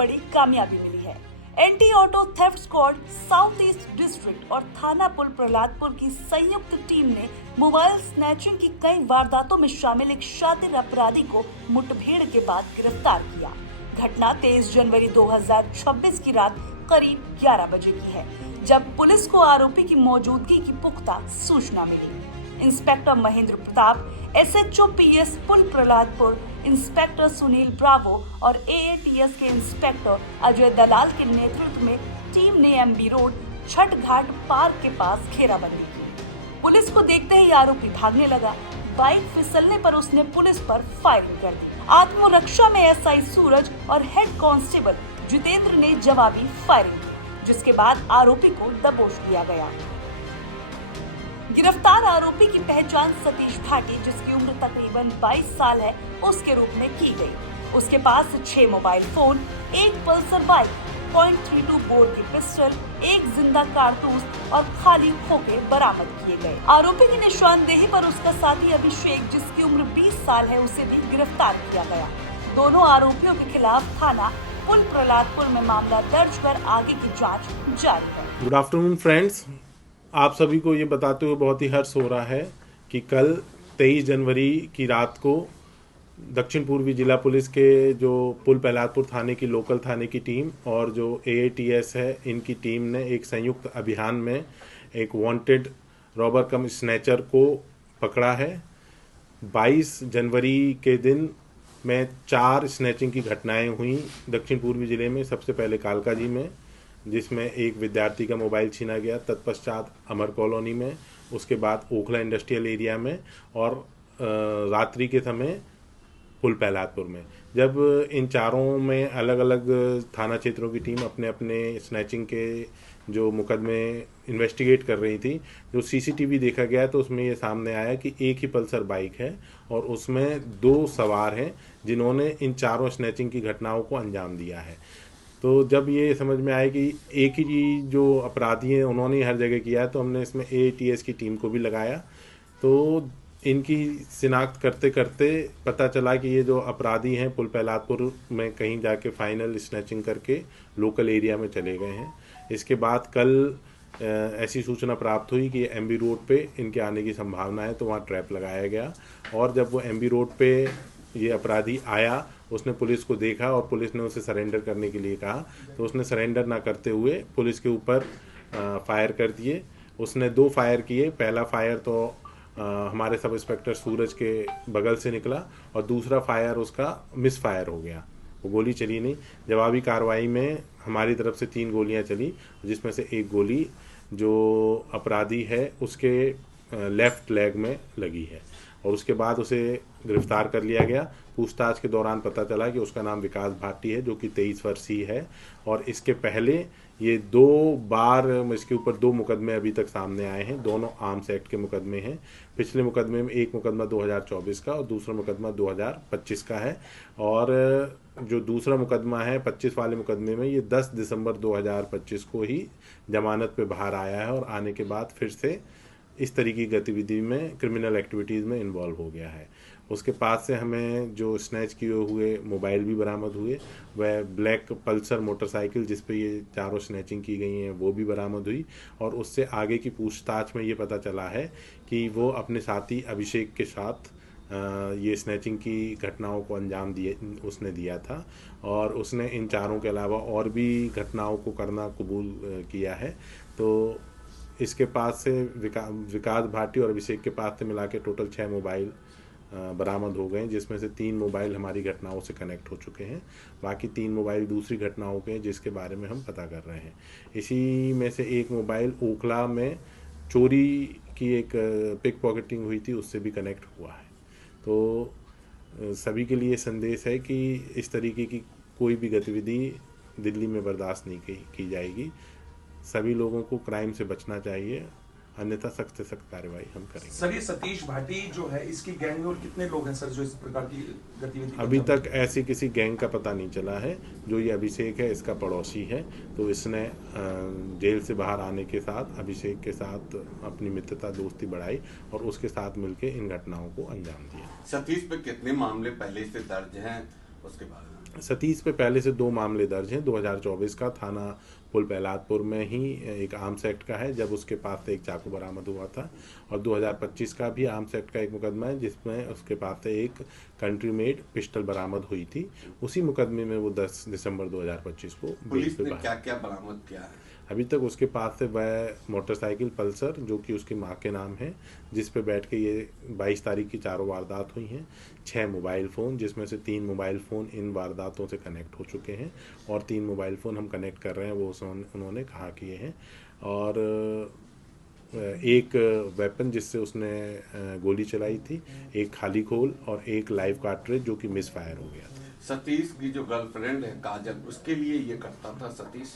बड़ी कामयाबी मिली है। Anti auto theft squad south east district और थाना पुल प्रहलादपुर की संयुक्त टीम ने मोबाइल स्नैचिंग की कई वारदातों में शामिल एक शातिर अपराधी को मुठभेड़ के बाद गिरफ्तार किया। घटना 23 जनवरी 2026 की रात करीब 11 बजे की है, जब पुलिस को आरोपी की मौजूदगी की पुख्ता सूचना मिली। Inspector Mahendra Pratap, SHO PS Pul Prahladpur, inspector Sunil Bravo और AATS के इंस्पेक्टर अजय दलाल के नेतृत्व में टीम ने MB road Chhath Ghat park के पास घेराबंदी की। पुलिस को देखते ही आरोपी भागने लगा। बाइक फिसलने पर उसने पुलिस पर फायरिंग कर दी। आत्मरक्षा में SI सूरज और हेड कांस्टेबल जितेंद्र ने जवाबी फायरिंग की, जिसके बाद आरोपी को दबोच लिया गया। गिरफ्तार आरोपी की पहचान सतीश भाटी, जिसकी उम्र तकरीबन 22 साल है, उसके रूप में की गई। उसके पास 6 मोबाइल फोन, एक पल्सर बाइक, .32 बोर की पिस्टल, एक जिंदा कारतूस और खाली खोखे बरामद किए गए। आरोपी की निशानदेही पर उसका साथी अभिषेक, जिसकी उम्र 20 साल है, उसे भी गिरफ्तार किया गया। दोनों आरोपियों के खिलाफ थाना पुल प्रहलादपुर में मामला दर्ज कर आगे की जाँच जारी है। गुड आफ्टरनून फ्रेंड्स, आप सभी को ये बताते हुए बहुत ही हर्ष हो रहा है कि कल 23 जनवरी की रात को दक्षिण पूर्वी जिला पुलिस के जो पुल प्रहलादपुर थाने की लोकल थाने की टीम और जो AATS है, इनकी टीम ने एक संयुक्त अभियान में एक वांटेड रॉबर कम स्नैचर को पकड़ा है। 22 जनवरी के दिन में 4 स्नैचिंग की घटनाएं हुई दक्षिण पूर्वी जिले में। सबसे पहले कालकाजी में, जिसमें एक विद्यार्थी का मोबाइल छीना गया, तत्पश्चात अमर कॉलोनी में, उसके बाद ओखला इंडस्ट्रियल एरिया में और रात्रि के समय पुल प्रहलादपुर में। जब इन चारों में अलग अलग थाना क्षेत्रों की टीम अपने अपने स्नैचिंग के जो मुकदमे इन्वेस्टिगेट कर रही थी, जो CCTV देखा गया तो उसमें ये सामने आया कि एक ही पल्सर बाइक है और उसमें 2 सवार हैं जिन्होंने इन चारों स्नैचिंग की घटनाओं को अंजाम दिया है। तो जब ये समझ में आया कि एक ही जो अपराधी हैं उन्होंने हर जगह किया है, तो हमने इसमें AATS की टीम को भी लगाया। तो इनकी शिनाख्त करते करते पता चला कि ये जो अपराधी हैं पुल प्रहलादपुर में कहीं जाके फाइनल स्नैचिंग करके लोकल एरिया में चले गए हैं। इसके बाद कल ऐसी सूचना प्राप्त हुई कि MB रोड पे इनके आने की संभावना है, तो वहाँ ट्रैप लगाया गया। और जब वो MB रोड पे ये अपराधी आया, उसने पुलिस को देखा और पुलिस ने उसे सरेंडर करने के लिए कहा, तो उसने सरेंडर ना करते हुए पुलिस के ऊपर फायर कर दिए। उसने 2 फायर किए। पहला फायर तो हमारे सब इंस्पेक्टर सूरज के बगल से निकला और दूसरा फायर उसका मिस फायर हो गया, वो गोली चली नहीं। जवाबी कार्रवाई में हमारी तरफ से 3 गोलियां चली, जिसमें से एक गोली जो अपराधी है उसके लेफ्ट लेग में लगी है और उसके बाद उसे गिरफ्तार कर लिया गया। पूछताछ के दौरान पता चला कि उसका नाम विकास भाटी है, जो कि 23 वर्षीय है और इसके पहले ये 2 बार इसके ऊपर 2 मुकदमे अभी तक सामने आए हैं। दोनों आर्म्स एक्ट के मुकदमे हैं। पिछले मुकदमे में एक मुकदमा 2024 का और दूसरा मुकदमा 2025 का है। और जो दूसरा मुकदमा है 25 वाले मुकदमे में, ये 10 दिसंबर 2025 को ही जमानत पे बाहर आया है और आने के बाद फिर से इस तरीके की गतिविधि में, क्रिमिनल एक्टिविटीज़ में इन्वॉल्व हो गया है। उसके पास से हमें जो स्नैच किए हुए मोबाइल भी बरामद हुए, वह ब्लैक पल्सर मोटरसाइकिल जिस पे ये चारों स्नैचिंग की गई हैं वो भी बरामद हुई। और उससे आगे की पूछताछ में ये पता चला है कि वो अपने साथी अभिषेक के साथ ये स्नैचिंग की घटनाओं को अंजाम उसने दिया था और उसने इन चारों के अलावा और भी घटनाओं को करना कबूल किया है। तो इसके पास से विकास भाटी और अभिषेक के पास से मिला के टोटल 6 मोबाइल बरामद हो गए, जिसमें से 3 मोबाइल हमारी घटनाओं से कनेक्ट हो चुके हैं। बाकी 3 मोबाइल दूसरी घटनाओं के, जिसके बारे में हम पता कर रहे हैं। इसी में से एक मोबाइल ओखला में चोरी की एक पिक पॉकेटिंग हुई थी, उससे भी कनेक्ट हुआ है। तो सभी के लिए संदेश है कि इस तरीके की कोई भी गतिविधि दिल्ली में बर्दाश्त नहीं की जाएगी। सभी लोगों को क्राइम से बचना चाहिए, अन्यथा सख्त से सख्त कार्रवाई हम करेंगे। सर, ये सतीश भाटी जो है, इसकी गैंग में और कितने लोग हैं सर जो इस प्रकार की गतिविधि? अभी तक ऐसी किसी गैंग का पता नहीं चला है। जो ये अभिषेक है इसका पड़ोसी है, तो इसने जेल से बाहर आने के साथ अभिषेक के साथ अपनी मित्रता दोस्ती बढ़ाई और उसके साथ मिलकर इन घटनाओं को अंजाम दिया। सतीश पे कितने मामले पहले से दर्ज हैं उसके बारे में? सतीश पे पहले से 2 मामले दर्ज हैं। 2024 का थाना पुल प्रहलादपुर में ही एक आर्म्स एक्ट का है, जब उसके पास से एक चाकू बरामद हुआ था, और 2025 का भी आर्म्स एक्ट का एक मुकदमा है जिसमें उसके पास से एक कंट्री मेड पिस्टल बरामद हुई थी। उसी मुकदमे में वो 10 दिसंबर 2025 को पुलिस ने क्या क्या बरामद किया है? अभी तक उसके पास से वह मोटरसाइकिल पल्सर, जो कि उसकी मां के नाम है, जिस पे बैठ के ये 22 तारीख की चारों वारदात हुई हैं, 6 मोबाइल फ़ोन, जिसमें से 3 मोबाइल फ़ोन इन वारदातों से कनेक्ट हो चुके हैं और 3 मोबाइल फ़ोन हम कनेक्ट कर रहे हैं, वो उन्होंने कहा किए हैं, और एक वेपन जिससे उसने गोली चलाई थी, एक खाली खोल और एक लाइव कार्ट्रिज जो कि मिस फायर हो गया था। सतीश की जो गर्लफ्रेंड है काजल, उसके लिए ये करता था सतीश?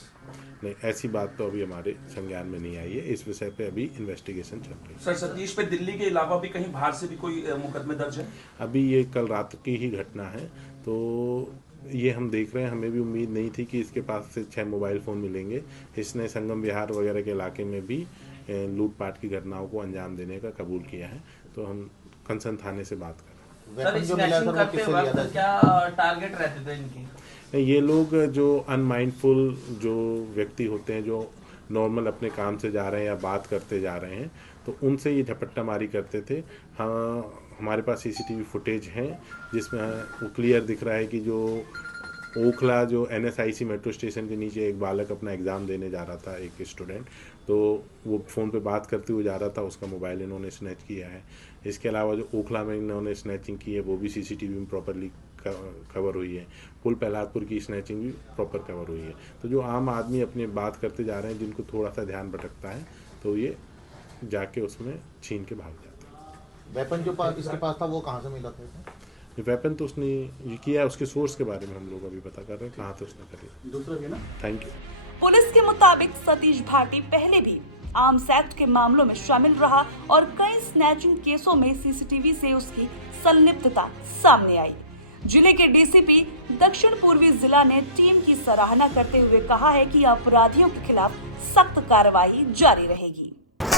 नहीं, ऐसी बात तो अभी हमारे संज्ञान में नहीं आई है। इस विषय पे अभी इन्वेस्टिगेशन चल रही है। सर, सतीश पे दिल्ली के अलावा भी कहीं बाहर से भी कोई मुकदमे दर्ज है? अभी ये कल रात की ही घटना है, तो ये हम देख रहे हैं। हमें भी उम्मीद नहीं थी कि इसके पास से 6 मोबाइल फ़ोन मिलेंगे। इसने संगम विहार वगैरह के इलाके में भी लूटपाट की घटनाओं को अंजाम देने का कबूल किया है, तो हम कंसर्न थाने से बात कर रहे हैं। सर, स्नैचिंग करते वक्त क्या टारगेट रहते थे इनकी? ये लोग जो अनमाइंडफुल जो व्यक्ति होते हैं, जो नॉर्मल अपने काम से जा रहे हैं या बात करते जा रहे हैं, तो उनसे ये झपट्टा मारी करते थे। हाँ, हमारे पास सीसीटीवी फुटेज हैं जिसमें वो क्लियर दिख रहा है कि जो ओखला जो NSIC मेट्रो स्टेशन के नीचे एक बालक अपना एग्ज़ाम देने जा रहा था, एक स्टूडेंट, तो वो फ़ोन पे बात करते हुए जा रहा था, उसका मोबाइल इन्होंने स्नैच किया है। इसके अलावा जो ओखला में इन्होंने स्नैचिंग की है वो भी सीसीटीवी में प्रॉपरली कवर हुई है। पुल प्रहलादपुर की स्नैचिंग भी प्रॉपर कवर हुई है। तो जो आम आदमी अपनी बात करते जा रहे हैं, जिनको थोड़ा सा ध्यान भटकता है, तो ये जाके उसमें छीन के भाग जाते हैं। वेपन जो इसके पास था वो कहाँ से मिला था? वेपन तो उसने ये किया है, उसके सोर्स के बारे में हम लोग अभी पता कर रहे हैं, कहाँ से उसने करी। दूसरा भी ना? Thank you. पुलिस के मुताबिक सतीश भाटी पहले भी आर्म्स एक्ट के मामलों में शामिल रहा और कई स्नैचिंग केसों में सीसीटीवी से उसकी संलिप्तता सामने आई। जिले के डीसीपी दक्षिण पूर्वी जिला ने टीम की सराहना करते हुए कहा है कि अपराधियों के खिलाफ सख्त कार्रवाई जारी रहेगी।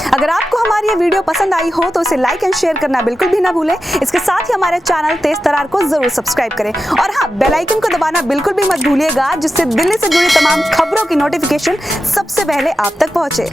अगर आपको हमारी ये वीडियो पसंद आई हो तो इसे लाइक एंड शेयर करना बिल्कुल भी ना भूलें। इसके साथ ही हमारे चैनल तेज तरार को जरूर सब्सक्राइब करें और हाँ, बेल आइकन को दबाना बिल्कुल भी मत भूलिएगा, जिससे दिल्ली से जुड़ी तमाम खबरों की नोटिफिकेशन सबसे पहले आप तक पहुंचे।